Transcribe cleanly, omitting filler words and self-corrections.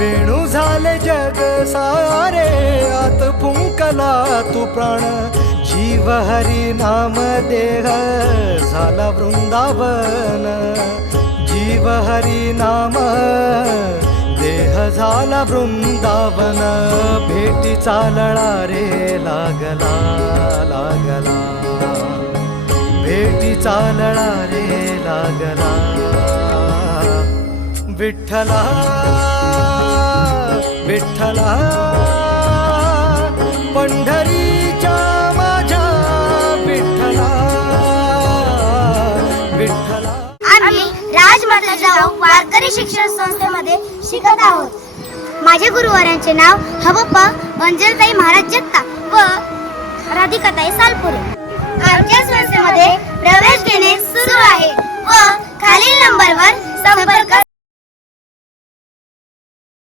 वेणू झाले जग सारे आत फुंकला तू प्राण जीव हरी नाम देह झाला वृंदावन जीव हरी नाम देह झाला वृंदावन भेटीचा लळा रे लागला लागला भेटीचा लळा रे लागला विठ्ठला विठ्ठला पंढरीच्या माझ्या विठ्ठला विठ्ठला आम्ही राजमाता जिजाऊ वारकरी शिक्षण संस्थेमध्ये शिकत आहोत। माझ्या गुरुवारांचे नाव हबप्पा अंजलताई महाराज जगताप व राधिकाताई सालपुरे। आमच्या संस्थेमध्ये प्रवेश घेणे सुरू आहे व खालील नंबरवर संपर्क